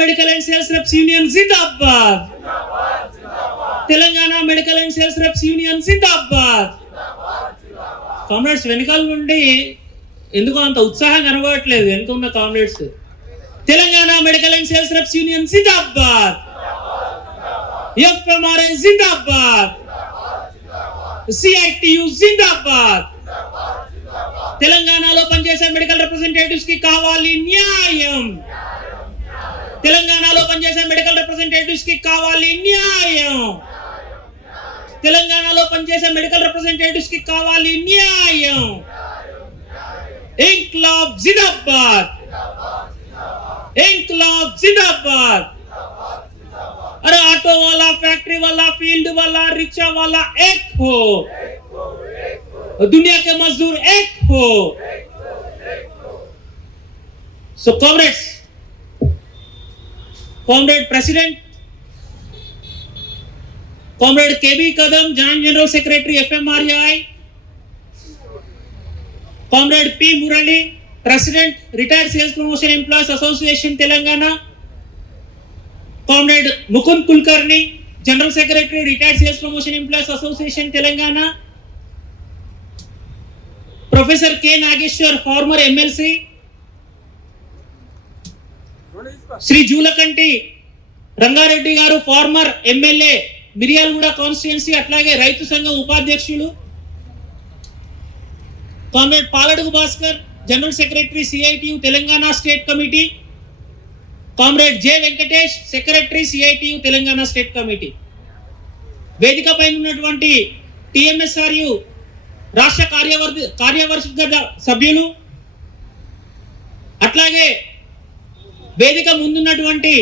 Medical and sales reps union జిందాబాద్. Telangana medical and sales reps union జిందాబాద్. Comrades వెనకాల నుండి ఎందుకో అంత ఉత్సాహం కనబడట్లేదు వెనుక ఉన్న comrades. Telangana medical and sales reps union జిందాబాద్. ఎఫ్ఎంఆర్ఐ జిందాబాద్. సిఐటియు జిందాబాద్. తెలంగాణలో పనిచేసే మెడికల్ రిప్రజెంటేటివ్స్ కి కావాలి న్యాయం. తెలంగాణలో పనిచేసే మెడికల్ రిప్రజెంటేటివ్స్ కి కావాలి న్యాయం. తెలంగాణలో పనిచేసే మెడికల్ రిప్రజెంటేటివ్స్ కి కావాలి న్యాయం. ఇంక్లాబ్ జిందాబాద్. ఇంక్లాబ్ జిందాబాద్. अरे ऑटो वाला, फैक्ट्री वाला, फील्ड वाला, रिक्शा वाला एक हो, दुनिया के मजदूर एक हो. So comrades, comrade president, comrade KB Kadam, joint general secretary FMRI, comrade P Murali, president retired sales promotion employees association Telangana, comrade Mukund Kulkarni, general secretary retired sales promotion employees association Telangana, professor K Nageshwar, former MLC, Sri Julakanti Rangareddy garu, former MLA Miryalguda constituency, atlage Raitu Sangam upadhyakshulu, comrade Paladugu Bhaskar, general secretary CITU Telangana state committee, comrade J Venkatesh, secretary CITU Telangana state committee. వేదిక పైన ఉన్నటువంటి టిఎంఎస్ఆర్యు రాష్ట్ర కార్యవర్గ సభ్యులు, అట్లాగే వేదిక ముందున్నటువంటి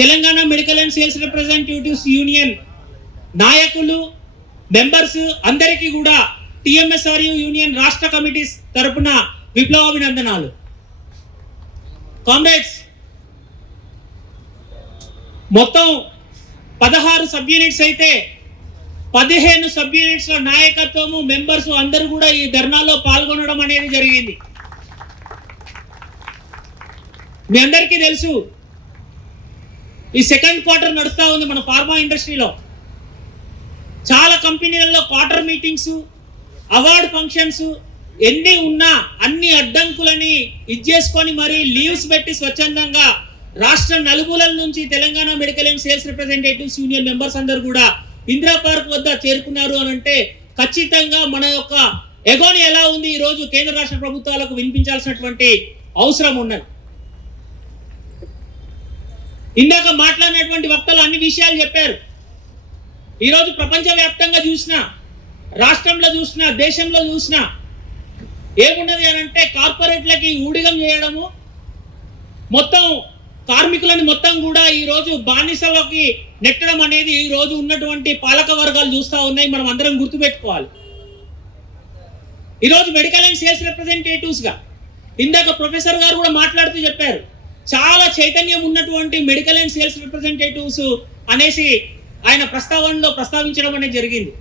Telangana medical and sales representatives union నాయకులు, మెంబర్స్ అందరికీ కూడా టిఎంఎస్ఆర్యు యూనియన్ రాష్ట్ర కమిటీ తరపున విప్లవాభినందనాలు. కామ్రేడ్స్, మొత్తం 16 సబ్ యూనిట్స్ అయితే 15 సబ్ యూనిట్స్ లో నాయకత్వము, మెంబర్స్ అందరూ కూడా ఈ ధర్నాలో పాల్గొనడం అనేది జరిగింది. మీ అందరికీ తెలుసు, ఈ సెకండ్ క్వార్టర్ నడుస్తూ ఉంది మన ఫార్మా ఇండస్ట్రీలో. చాలా కంపెనీలలో క్వార్టర్ మీటింగ్స్, అవార్డు ఫంక్షన్స్ ఎన్ని ఉన్నా అన్ని అడ్డంకులని ఇచ్చేసుకొని మరి లీవ్స్ పెట్టి స్వచ్ఛందంగా రాష్ట్ర నలుమూలల నుంచి Telangana medical and sales representatives union members అందరూ కూడా ఇందిరా పార్క్ వద్ద చేరుకున్నారు అని అంటే ఖచ్చితంగా మన యొక్క ఎగోని ఎలా ఉంది ఈ రోజు కేంద్ర రాష్ట్ర ప్రభుత్వాలకు వినిపించాల్సినటువంటి అవసరం ఉన్నది. ఇందాక మాట్లాడినటువంటి వక్తలు అన్ని విషయాలు చెప్పారు. ఈరోజు ప్రపంచవ్యాప్తంగా చూసినా, రాష్ట్రంలో చూసినా, దేశంలో చూసినా ఏమున్నది అని అంటే కార్పొరేట్లకి ఊడిగం చేయడము, మొత్తం కార్మికులను మొత్తం కూడా ఈ రోజు బానిసలోకి నెట్టడం అనేది ఈ రోజు ఉన్నటువంటి పాలక వర్గాలు చూస్తూ ఉన్నాయి. మనం అందరం గుర్తుపెట్టుకోవాలి. ఈరోజు మెడికల్ అండ్ సేల్స్ రిప్రజెంటేటివ్స్ గా ఇందాక ప్రొఫెసర్ గారు కూడా మాట్లాడుతూ చెప్పారు, చాలా చైతన్యం ఉన్నటువంటి మెడికల్ అండ్ సేల్స్ రిప్రజెంటేటివ్స్ అనేసి ఆయన ప్రస్తావనలో ప్రస్తావించడం అనేది జరిగింది.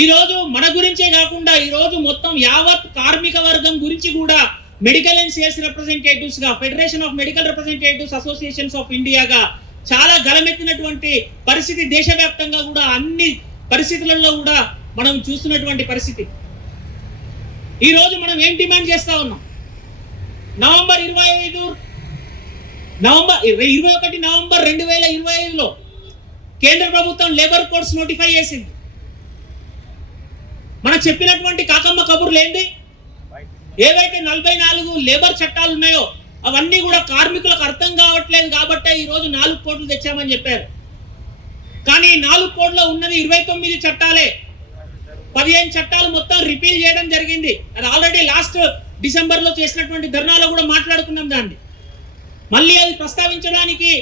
ఈ రోజు మన గురించే కాకుండా ఈ రోజు మొత్తం యావత్ కార్మిక వర్గం గురించి కూడా మెడికల్ అండ్ సేల్స్ రిప్రజెంటేటివ్స్ గా, federation of medical representatives associations of ఇండియాగా చాలా గలమెత్తినటువంటి పరిస్థితి దేశవ్యాప్తంగా కూడా అన్ని పరిస్థితులలో కూడా మనం చూస్తున్నటువంటి పరిస్థితి. ఈ రోజు మనం ఏం డిమాండ్ చేస్తా ఉన్నాం? నవంబర్ 21 నవంబర్ 2025లో కేంద్ర ప్రభుత్వం లేబర్ కోడ్స్ నోటిఫై చేసింది. మనకు చెప్పినటువంటి కాకమ్మ కబుర్లు ఏంటి? ఏవైతే 44 లేబర్ చట్టాలు ఉన్నాయో అవన్నీ కూడా కార్మికులకు అర్థం కావట్లేదు కాబట్టే ఈ రోజు 4 కోట్లు తెచ్చామని చెప్పారు. కానీ 4 కోట్లలో ఉన్నది 29 చట్టాలే. 15 చట్టాలు మొత్తం రిపీల్ చేయడం జరిగింది. అది ఆల్రెడీ లాస్ట్ డిసెంబర్లో చేసినటువంటి ధర్నాలో కూడా మాట్లాడుకున్నాం దాన్ని. మళ్ళీ అది ప్రస్తావించడానికి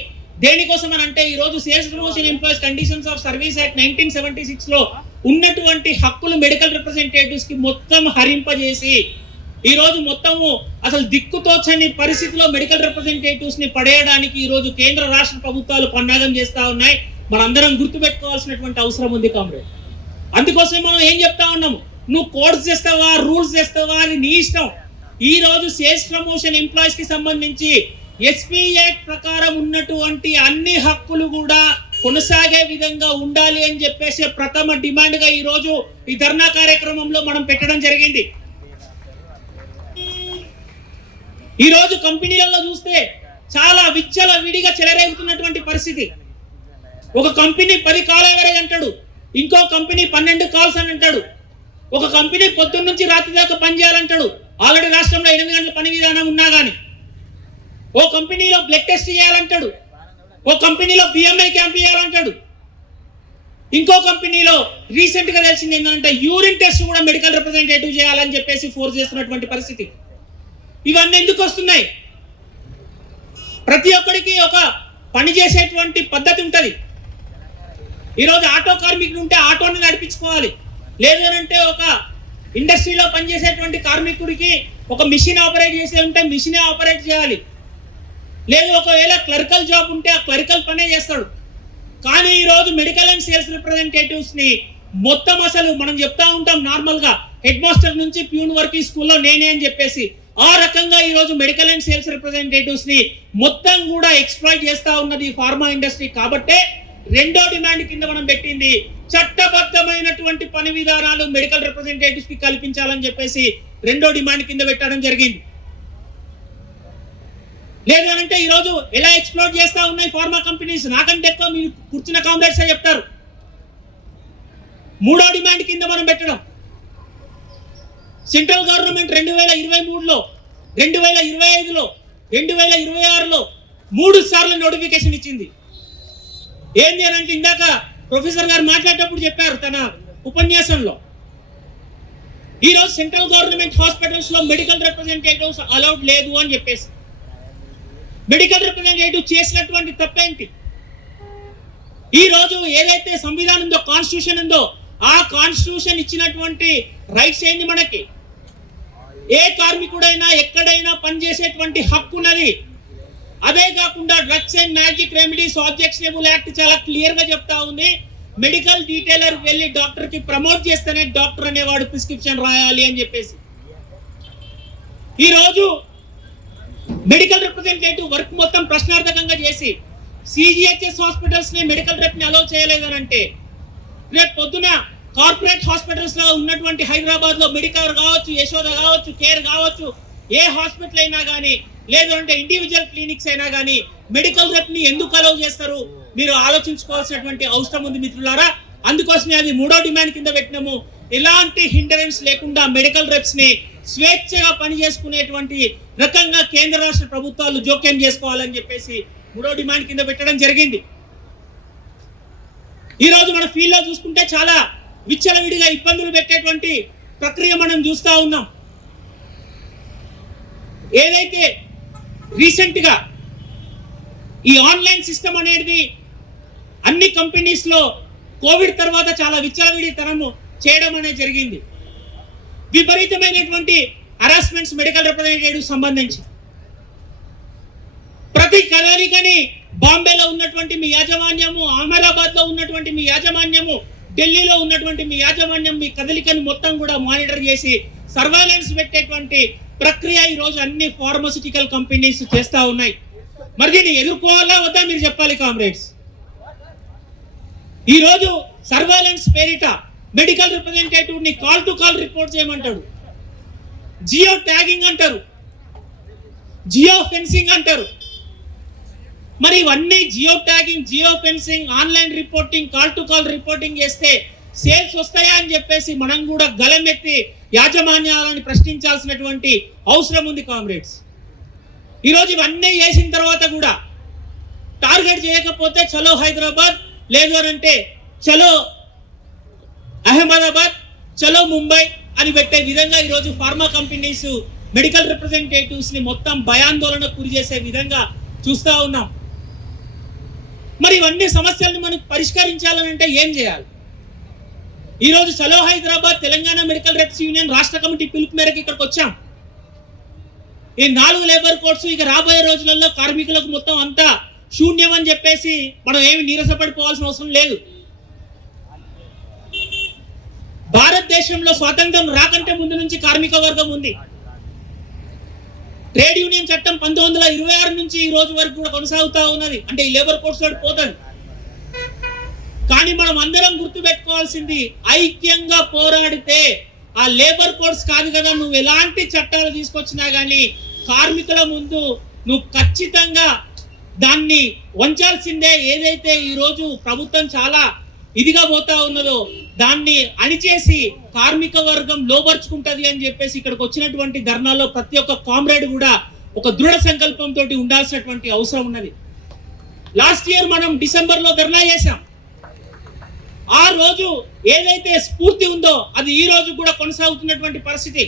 దేనికోసం అని అంటే ఈ రోజు sales promotion employees conditions of service act 1976 లో ఉన్నటువంటి హక్కులు మెడికల్ రిప్రజెంటేటివ్స్ కి మొత్తం హరింపజేసి ఈ రోజు మొత్తము అసలు దిక్కుతోచని పరిస్థితిలో మెడికల్ రిప్రజెంటేటివ్స్ ని పడేయడానికి ఈ రోజు కేంద్ర రాష్ట్ర ప్రభుత్వాలు పన్నాగం చేస్తా ఉన్నాయి. మనందరం గుర్తుపెట్టుకోవాల్సినటువంటి అవసరం ఉంది కామ్రేడ్. అందుకోసం మనం ఏం చెప్తా ఉన్నాము, నువ్వు కోడ్స్ చేస్తావా, రూల్స్ చేస్తావా, అది నీ ఇష్టం. ఈ రోజు సేల్స్ ప్రమోషన్ ఎంప్లాయీస్ కి సంబంధించి ఎస్పీ యాక్ట్ ప్రకారం ఉన్నటువంటి అన్ని హక్కులు కూడా కొనసాగే విధంగా ఉండాలి అని చెప్పేసి ప్రథమ డిమాండ్ గా ఈ రోజు ఈ ధర్నా కార్యక్రమంలో మనం పెట్టడం జరిగింది. ఈ రోజు కంపెనీలలో చూస్తే చాలా విచ్చల విడిగా చెలరేగుతున్నటువంటి పరిస్థితి. ఒక కంపెనీ 10 కాల్ యావరేజ్ అంటాడు, ఇంకో కంపెనీ 12 కాల్స్ అని అంటాడు, ఒక కంపెనీ పొద్దున్న నుంచి రాత్రి దాకా పనిచేయాలంటాడు. ఆల్రెడీ రాష్ట్రంలో 8 గంటల పని విధానం ఉన్నా కానీ ఓ కంపెనీలో బ్లడ్ టెస్ట్ చేయాలంటాడు, ఓ కంపెనీలో బిఎంఐ క్యాంప్ చేయాలంటాడు, ఇంకో కంపెనీలో రీసెంట్ గా తెలిసింది ఏంటంటే యూరిన్ టెస్ట్ కూడా మెడికల్ రిప్రజెంటేటివ్ చేయాలని చెప్పేసి ఫోర్స్ చేస్తున్నటువంటి పరిస్థితి. ఇవన్నీ ఎందుకు వస్తున్నాయి? ప్రతి ఒక్కరికి ఒక పని చేసేటువంటి పద్ధతి ఉంటుంది. ఈరోజు ఆటో కార్మికుడు ఉంటే ఆటోని నడిపించుకోవాలి, లేదు అంటే ఒక ఇండస్ట్రీలో పనిచేసేటువంటి కార్మికుడికి ఒక మిషన్ ఆపరేట్ చేసే ఉంటే మిషనే ఆపరేట్ చేయాలి, లేదు ఒకవేళ క్లరికల్ జాబ్ ఉంటే ఆ క్లరికల్ పనే చేస్తాడు. కానీ ఈరోజు మెడికల్ అండ్ సేల్స్ రిప్రజెంటేటివ్స్ ని మొత్తం అసలు మనం చెప్తా ఉంటాం నార్మల్ గా హెడ్ మాస్టర్ నుంచి ప్యూన్ వరకు ఈ స్కూల్లో నేనే అని చెప్పేసి ఆ రకంగా ఈ రోజు మెడికల్ అండ్ సేల్స్ రిప్రజెంటేటివ్స్ ని మొత్తం కూడా ఎక్స్ప్లాయిట్ చేస్తా ఉన్నది ఫార్మా ఇండస్ట్రీ. కాబట్టే రెండో డిమాండ్ కింద మనం పెట్టింది చట్టబద్ధమైనటువంటి పని విధానాలు మెడికల్ రిప్రజెంటేటివ్స్ కి కల్పించాలని చెప్పేసి రెండో డిమాండ్ కింద పెట్టడం జరిగింది. లేదు అంటే ఈరోజు ఎలా ఎక్స్ప్లోర్ చేస్తా ఉన్నాయి ఫార్మా కంపెనీస్, నాకంటే ఎక్కువ మీరు కూర్చున్న కాంగ్రెస్ చెప్తారు. మూడో డిమాండ్ కింద మనం పెట్టడం, సెంట్రల్ గవర్నమెంట్ 2023లో 2025లో 2026లో 3 సార్లు నోటిఫికేషన్ ఇచ్చింది. ఏంది అని అంటే ఇందాక ప్రొఫెసర్ గారు మాట్లాడేటప్పుడు చెప్పారు తన ఉపన్యాసంలో, ఈరోజు సెంట్రల్ గవర్నమెంట్ హాస్పిటల్స్ లో మెడికల్ రిప్రజెంటేటివ్స్ అలౌడ్ లేదు అని చెప్పేసి. మెడికల్ రిప్రజెంటేటివ్ చేసినటువంటి తప్పేంటి? ఈ రోజు ఏదైతే సంవిధానం ఉందో, కాన్స్టిట్యూషన్ ఉందో, ఆ కాన్స్టిట్యూషన్ ఇచ్చినటువంటి రైట్స్ ఏంది మనకి? ఏ కార్మికుడైనా ఎక్కడైనా పనిచేసేటువంటి హక్కు ఉన్నది. అదే కాకుండా drugs and magic remedies objectionable act చాలా క్లియర్ గా చెప్తా ఉంది, మెడికల్ డీటెయిలర్ వెళ్ళి డాక్టర్ కి ప్రమోట్ చేస్తేనే డాక్టర్ అనేవాడు ప్రిస్క్రిప్షన్ రాయాలి అని చెప్పేసి. ఈ రోజు మెడికల్ రిప్రజెంటేటివ్ వర్క్ మొత్తం ప్రశ్నార్థకంగా చేసి సిజిహెచ్ఎస్ హాస్పిటల్స్ ని మెడికల్ రేప్ ని అలౌ చేయలేదని అంటే, రేపు పొద్దున కార్పొరేట్ హాస్పిటల్స్ లో ఉన్నటువంటి హైదరాబాద్ లో మెడికవర్ కావచ్చు, యశోద కావచ్చు, కేర్ కావచ్చు, ఏ హాస్పిటల్ అయినా కానీ, లేదు అంటే ఇండివిజువల్ క్లినిక్స్ అయినా కానీ మెడికల్ రేప్ ని ఎందుకు అలౌ చేస్తారు? మీరు ఆలోచించుకోవాల్సినటువంటి అవసరం ఉంది మిత్రులారా. అందుకోసమే అది మూడో డిమాండ్ కింద పెట్టినాము. ఎలాంటి హిండరెన్స్ లేకుండా మెడికల్ రేప్స్ ని స్వేచ్ఛగా పని చేసుకునేటువంటి రకంగా కేంద్ర రాష్ట్ర ప్రభుత్వాలు జోక్యం చేసుకోవాలని చెప్పేసి మూడో డిమాండ్ కింద పెట్టడం జరిగింది. ఈ రోజు మన ఫీల్డ్ లో చూసుకుంటే చాలా విచ్చలవిడిగా ఇబ్బందులు పెట్టేటువంటి ప్రక్రియ మనం చూస్తా ఉన్నాం. ఏదైతే రీసెంట్ గా ఈ ఆన్లైన్ సిస్టమ్ అనేది అన్ని కంపెనీస్ లో కోవిడ్ తర్వాత చాలా విచ్చలవిడితనము చేయడం అనేది జరిగింది. విపరీతమైనటువంటి హరాస్మెంట్స్ మెడికల్ రిప్రజెంటేటివ్ సంబంధించి ప్రతి కదలికని బాంబేలో ఉన్నటువంటి మీ యాజమాన్యము, అహ్మదాబాద్ లో ఉన్నటువంటి మీ యాజమాన్యము, ఢిల్లీలో ఉన్నటువంటి మీ యాజమాన్యం మీ కదలికను మొత్తం కూడా మానిటర్ చేసి సర్వైలెన్స్ పెట్టేటువంటి ప్రక్రియ ఈ రోజు అన్ని ఫార్మస్యూటికల్ కంపెనీస్ చేస్తా ఉన్నాయి. మరి దీన్ని ఎదుర్కోవాలా వద్దా మీరు చెప్పాలి కామ్రేడ్స్. ఈ రోజు సర్వైలెన్స్ పేరిట మెడికల్ రిప్రజెంటేటివ్ ని కాల్ టు కాల్ రిపోర్ట్ చేయమంటాడు, జియో ట్యాగింగ్ అంటారు, జియో ఫెన్సింగ్ అంటారు. మరి ఇవన్నీ geo tagging, geo fencing, online reporting, call to call reporting చేస్తే సేల్స్ వస్తాయా అని చెప్పేసి మనం కూడా గలమెత్తి యాజమాన్యాలను ప్రశ్నించాల్సినటువంటి అవసరం ఉంది కామ్రేడ్స్. ఈరోజు ఇవన్నీ చేసిన తర్వాత కూడా టార్గెట్ చేయకపోతే చలో హైదరాబాద్, లేదు అని అంటే చలో అహ్మదాబాద్, చలో ముంబై అని పెట్టే విధంగా ఈరోజు ఫార్మా కంపెనీస్ మెడికల్ రిప్రజెంటేటివ్స్ ని మొత్తం భయాందోళనకు గురి చేసే విధంగా చూస్తా ఉన్నాం. మరి ఇవన్నీ సమస్యలను మనం పరిష్కరించాలని అంటే ఏం చేయాలి? ఈ రోజు చలో Hyderabad Telangana medical reps union రాష్ట్ర కమిటీ పిలుపు మేరకు ఇక్కడికి వచ్చాం. ఈ 4 లేబర్ కోడ్స్ ఇక రాబోయే రోజులలో కార్మికులకు మొత్తం అంతా శూన్యం అని చెప్పేసి మనం ఏమి నీరసపడిపోవాల్సిన అవసరం లేదు. భారతదేశంలో స్వాతంత్రం రాకంటే ముందు నుంచి కార్మిక వర్గం ఉంది. ట్రేడ్ యూనియన్ చట్టం 1926 నుంచి ఈ రోజు వరకు కూడా కొనసాగుతా ఉన్నది. అంటే ఈ లేబర్ కోడ్స్ తోటి పోతుంది. కానీ మనం అందరం గుర్తు పెట్టుకోవాల్సింది, ఐక్యంగా పోరాడితే ఆ లేబర్ కోడ్స్ కాదు కదా, నువ్వు ఎలాంటి చట్టాలు తీసుకొచ్చినా కానీ కార్మికుల ముందు నువ్వు ఖచ్చితంగా దాన్ని వంచాల్సిందే. ఏదైతే ఈ రోజు ప్రభుత్వం చాలా ఇదిగా పోతా ఉన్నదో దాన్ని అణిచేసి కార్మిక వర్గం లోబర్చుకుంటది అని చెప్పేసి ఇక్కడికి వచ్చినటువంటి ధర్నాలో ప్రతి ఒక్క కామ్రేడ్ కూడా ఒక దృఢ సంకల్పంతో ఉండాల్సినటువంటి అవసరం ఉన్నది. లాస్ట్ ఇయర్ మనం డిసెంబర్లో ధర్నా చేశాం. ఆ రోజు ఏదైతే స్ఫూర్తి ఉందో అది ఈ రోజు కూడా కొనసాగుతున్నటువంటి పరిస్థితి.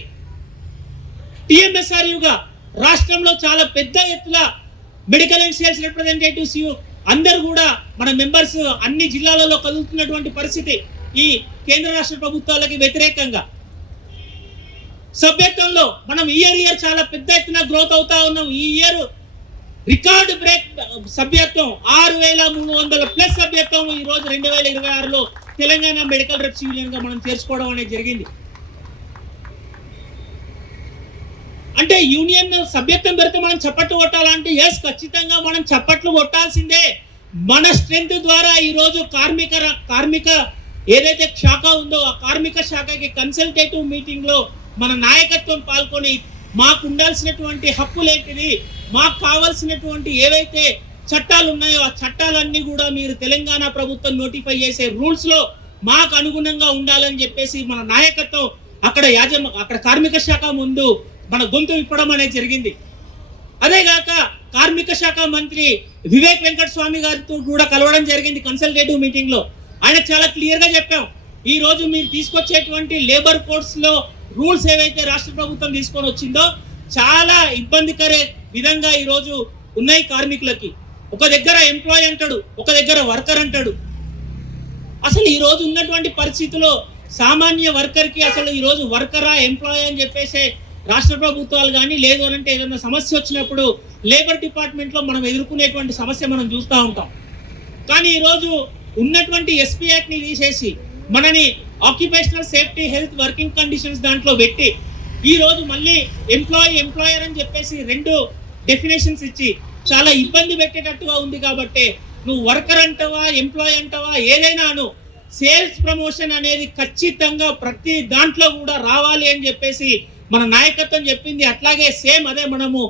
టిఎంఎస్ఆర్యుగా రాష్ట్రంలో చాలా పెద్ద ఎత్తున మెడికల్ అండ్ సేల్స్ రిప్రజెంటేటివ్స్ అందరూ కూడా మన మెంబర్స్ అన్ని జిల్లాలలో కదులుతున్నటువంటి పరిస్థితి. ఈ కేంద్ర రాష్ట్ర ప్రభుత్వాలకి వ్యతిరేకంగా సభ్యత్వంలో మనం ఇయర్ చాలా పెద్ద ఎత్తున గ్రోత్ అవుతా ఉన్నాం. ఈ ఇయర్ రికార్డు బ్రేక్ సభ్యత్వం 6300+ సభ్యత్వం ఈ రోజు 2026లో తెలంగాణ మెడికల్ రెప్స్ యూనియన్ గా మనం చేర్చుకోవడం అనేది జరిగింది. అంటే యూనియన్ సభ్యత్వం పెడితే మనం చప్పట్లు కొట్టాలంటే ఎస్, ఖచ్చితంగా మనం చప్పట్లు కొట్టాల్సిందే. మన స్ట్రెంత్ ద్వారా ఈ రోజు కార్మిక ఏదైతే శాఖ ఉందో ఆ కార్మిక శాఖకి కన్సల్టేటివ్ మీటింగ్ లో మన నాయకత్వం పాల్గొని మాకు ఉండాల్సినటువంటి హక్కులేంటిది, మాకు కావాల్సినటువంటి ఏవైతే చట్టాలు ఉన్నాయో ఆ చట్టాలన్నీ కూడా మీరు తెలంగాణ ప్రభుత్వం నోటిఫై చేసే రూల్స్ లో మాకు అనుగుణంగా ఉండాలని చెప్పేసి మన నాయకత్వం అక్కడ కార్మిక శాఖ ముందు మన గొంతు విప్పడం అనేది జరిగింది. అదేగాక కార్మిక శాఖ మంత్రి వివేక్ వెంకట స్వామి గారితో కూడా కలవడం జరిగింది కన్సల్టేటివ్ మీటింగ్ లో. ఆయన చాలా క్లియర్ గా చెప్పాం, ఈ రోజు మీరు తీసుకొచ్చేటువంటి లేబర్ కోడ్స్ లో రూల్స్ ఏవైతే రాష్ట్ర ప్రభుత్వం తీసుకొని వచ్చిందో చాలా ఇబ్బందికర విధంగా ఈ రోజు ఉన్నాయి కార్మికులకి. ఒక దగ్గర ఎంప్లాయ్ అంటాడు, ఒక దగ్గర వర్కర్ అంటాడు. అసలు ఈ రోజు ఉన్నటువంటి పరిస్థితిలో సామాన్య వర్కర్ కి అసలు ఈ రోజు వర్కరా ఎంప్లాయ్ అని చెప్పేసి రాష్ట్ర ప్రభుత్వాలు కానీ లేదు అంటే ఏదైనా సమస్య వచ్చినప్పుడు లేబర్ డిపార్ట్మెంట్ లో మనం ఎదుర్కొనేటువంటి సమస్య మనం చూస్తూ ఉంటాం. కానీ ఈరోజు ఉన్నటువంటి ఎస్పీ యాక్ట్ ని తీసేసి మనని occupational safety health working conditions దాంట్లో పెట్టి ఈ రోజు మళ్ళీ ఎంప్లాయర్ అని చెప్పేసి 2 డెఫినేషన్స్ ఇచ్చి చాలా ఇబ్బంది పెట్టేటట్టుగా ఉంది. కాబట్టి నువ్వు వర్కర్ అంటావా ఎంప్లాయ్ అంటావా ఏదైనా సేల్స్ ప్రమోషన్ అనేది ఖచ్చితంగా ప్రతి దాంట్లో కూడా రావాలి అని చెప్పేసి మన నాయకత్వం చెప్పింది. అట్లాగే సేమ్ అదే మనము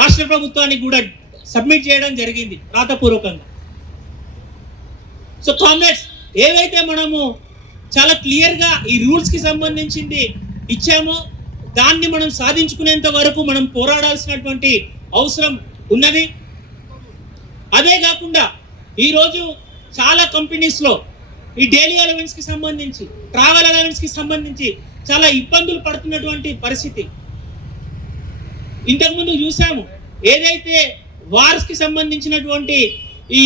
రాష్ట్ర ప్రభుత్వానికి కూడా సబ్మిట్ చేయడం జరిగింది రాతపూర్వకంగా. సో కామ్రేడ్స్, ఏవైతే మనము చాలా క్లియర్గా ఈ రూల్స్కి సంబంధించింది ఇచ్చామో దాన్ని మనం సాధించుకునేంత వరకు మనం పోరాడాల్సినటువంటి అవసరం ఉన్నది. అదే కాకుండా ఈరోజు చాలా కంపెనీస్లో ఈ డైలీ అలవెన్స్కి సంబంధించి ట్రావెల్ అలవెన్స్కి సంబంధించి చాలా ఇబ్బందులు పడుతున్నటువంటి పరిస్థితి. ఇంతకుముందు చూసాము ఏదైతే వార్స్కి సంబంధించినటువంటి ఈ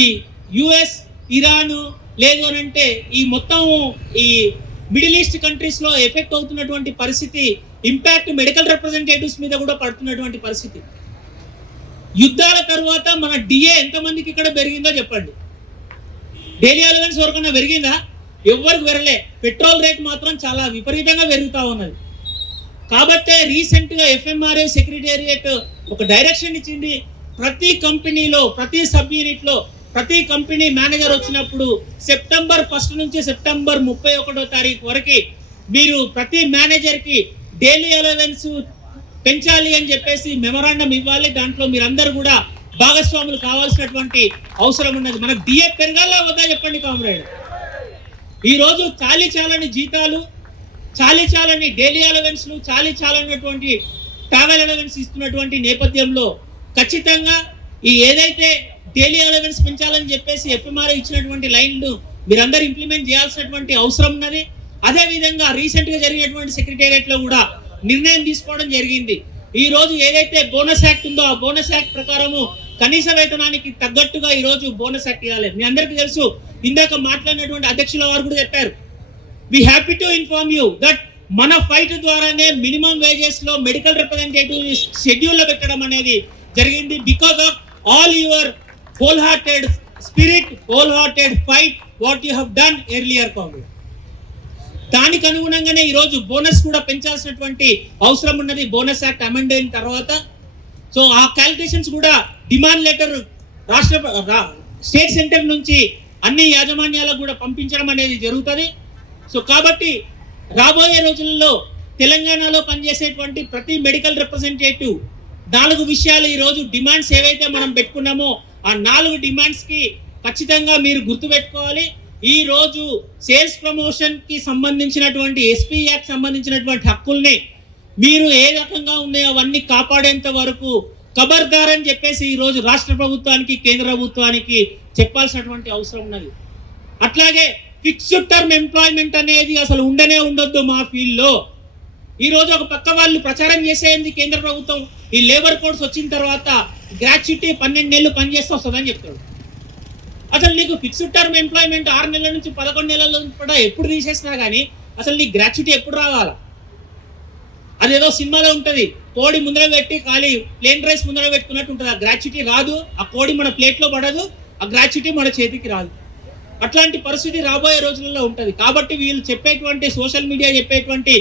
యుఎస్ ఇరాను లేదు అని అంటే ఈ మొత్తం ఈ మిడిల్ ఈస్ట్ కంట్రీస్లో ఎఫెక్ట్ అవుతున్నటువంటి పరిస్థితి, ఇంపాక్ట్ మెడికల్ రిప్రజెంటేటివ్స్ మీద కూడా పడుతున్నటువంటి పరిస్థితి. యుద్ధాల తర్వాత మన డిఏ ఎంతమందికి ఇక్కడ పెరిగిందో చెప్పండి. డైలీ అలవెన్స్ వరకన్నా పెరిగిందా? ఎవరికి పెరలే. పెట్రోల్ రేట్ మాత్రం చాలా విపరీతంగా పెరుగుతూ ఉన్నది. కాబట్టే రీసెంట్గా FMRA సెక్రటేరియట్ ఒక డైరెక్షన్ ఇచ్చింది. ప్రతి కంపెనీలో ప్రతి సబ్ యూనిట్లో ప్రతి కంపెనీ మేనేజర్ వచ్చినప్పుడు సెప్టెంబర్ 1 నుంచి సెప్టెంబర్ 31వ తారీఖు వరకు మీరు ప్రతి మేనేజర్కి డైలీ అలవెన్స్ పెంచాలి అని చెప్పేసి మెమరాండం ఇవ్వాలి. దాంట్లో మీరందరూ కూడా భాగస్వాములు కావాల్సినటువంటి అవసరం ఉన్నది. మనకు డిఏ పెరగాలా వద్దా చెప్పండి కామ్రేడ్. ఈరోజు చాలని జీతాలు, చాలని డైలీ అలవెన్స్లు, చాలనటువంటి ట్రావెల్ అలవెన్స్ ఇస్తున్నటువంటి నేపథ్యంలో ఖచ్చితంగా ఈ ఏదైతే డైలీ అలవెన్స్ పెంచాలని చెప్పేసి FMRA ఇచ్చినటువంటి లైన్లు మీరందరూ ఇంప్లిమెంట్ చేయాల్సినటువంటి అవసరం ఉన్నది. అదేవిధంగా రీసెంట్గా జరిగినటువంటి సెక్రటేరియట్లో కూడా నిర్ణయం తీసుకోవడం జరిగింది. ఈ రోజు ఏదైతే బోనస్ యాక్ట్ ఉందో ఆ బోనస్ యాక్ట్ ప్రకారము కనీస వేతనానికి తగ్గట్టుగా ఈ రోజు బోనస్ యాక్ట్ ఇవ్వాలి. మీ అందరికీ తెలుసు, ఇందాక మాట్లాడినటువంటి అధ్యక్షుల వారు కూడా చెప్పారు. We happy to inform you that మన ఫైట్ ద్వారానే మినిమం వేజెస్ లో మెడికల్ రిప్రజెంటేటివ్ షెడ్యూల్ లో పెట్టడం అనేది జరిగింది. Because of all your whole hearted spirit, whole hearted fight what you have done earlier Congress. దానికి అనుగుణంగానే ఈరోజు బోనస్ కూడా పెంచాల్సినటువంటి అవసరం ఉన్నది. బోనస్ యాక్ట్ అమెండ్ అయిన తర్వాత సో ఆ క్యాలిక్యులేషన్స్ కూడా డిమాండ్ లెటర్ స్టేట్ సెంటర్ నుంచి అన్ని యాజమాన్యాలకు కూడా పంపించడం అనేది జరుగుతుంది. సో కాబట్టి రాబోయే రోజుల్లో తెలంగాణలో పనిచేసేటువంటి ప్రతి మెడికల్ రిప్రజెంటేటివ్ 4 విషయాలు ఈరోజు డిమాండ్స్ ఏవైతే మనం పెట్టుకున్నామో ఆ 4 డిమాండ్స్కి ఖచ్చితంగా మీరు గుర్తుపెట్టుకోవాలి. ఈ రోజు సేల్స్ ప్రమోషన్ కి సంబంధించినటువంటి ఎస్పీ యాక్ట్ సంబంధించినటువంటి హక్కుల్ని మీరు ఏ రకంగా ఉన్నాయో అవన్నీ కాపాడేంత వరకు ఖబర్దార్ అని చెప్పేసి ఈ రోజు రాష్ట్ర ప్రభుత్వానికి కేంద్ర ప్రభుత్వానికి చెప్పాల్సినటువంటి అవసరం ఉన్నది. అట్లాగే ఫిక్స్డ్ టర్మ్ ఎంప్లాయ్మెంట్ అనేది అసలు ఉండనే ఉండొద్దు మా ఫీల్డ్లో. ఈ రోజు ఒక పక్క వాళ్ళు ప్రచారం చేసేది కేంద్ర ప్రభుత్వం ఈ లేబర్ కోడ్స్ వచ్చిన తర్వాత గ్రాట్యుటీ 12 నెలలు పనిచేస్తే వస్తుందని చెప్తాడు. అసలు నీకు ఫిక్స్డ్ టర్మ్ ఎంప్లాయ్మెంట్ 6 నెలల నుంచి 11 నెలల కూడా ఎప్పుడు తీసేసినా కానీ అసలు నీకు గ్రాట్యుటీ ఎప్పుడు రావాలా? అదేదో సినిమాలో ఉంటుంది, కోడి ముందర పెట్టి ఖాళీ ప్లేన్ రైస్ ముందర పెట్టుకున్నట్టు ఉంటుంది. ఆ గ్రాట్యుటీ రాదు, ఆ కోడి మన ప్లేట్లో పడదు, ఆ గ్రాట్యుటీ మన చేతికి రాదు. అట్లాంటి పరిస్థితి రాబోయే రోజులలో ఉంటుంది. కాబట్టి వీళ్ళు చెప్పేటువంటి సోషల్ మీడియా చెప్పేటువంటి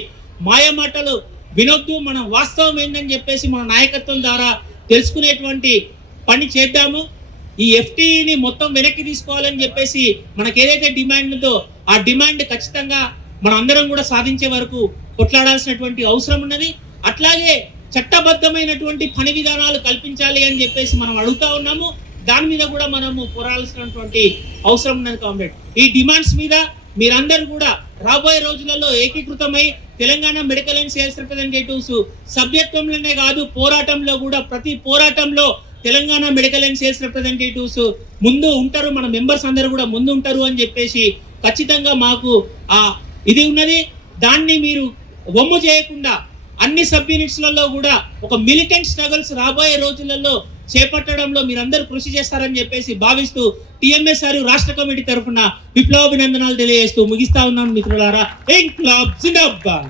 మాయమాటలు వినొద్దు. మనం వాస్తవం ఏంటని చెప్పేసి మన నాయకత్వం ద్వారా తెలుసుకునేటువంటి పని చేద్దాము. ఈ ఎఫ్టీని మొత్తం వెనక్కి తీసుకోవాలని చెప్పేసి మనకు ఏదైతే డిమాండ్ ఉందో ఆ డిమాండ్ ఖచ్చితంగా మనం అందరం కూడా సాధించే వరకు కొట్లాడాల్సినటువంటి అవసరం ఉన్నది. అట్లాగే చట్టబద్ధమైనటువంటి పని విధానాలు కల్పించాలి అని చెప్పేసి మనం అడుగుతా ఉన్నాము. దాని మీద కూడా మనము పోరాడాల్సినటువంటి అవసరం ఉన్నది. కామ్రేడ్, ఈ డిమాండ్స్ మీద మీరందరూ కూడా రాబోయే రోజులలో ఏకీకృతమై Telangana medical and sales representatives సభ్యత్వంలోనే కాదు పోరాటంలో కూడా ప్రతి పోరాటంలో Telangana medical and sales representatives ముందు ఉంటారు, మన మెంబర్స్ అందరూ కూడా ముందు ఉంటారు అని చెప్పేసి ఖచ్చితంగా మాకు ఇది ఉన్నది. దాన్ని మీరు వమ్ము చేయకుండా అన్ని సబ్ యూనిట్స్లలో కూడా ఒక మిలిటెంట్ స్ట్రగల్స్ రాబోయే రోజులలో చేపట్టడంలో మీరందరూ కృషి చేస్తారని చెప్పేసి భావిస్తూ టీఎంఎస్ఆర్ రాష్ట్ర కమిటీ తరఫున విప్లవాభినందనాలు తెలియజేస్తూ ముగిస్తా ఉన్నాను మిత్రులారా. ఇంక్లాబ్ జిందాబాద్.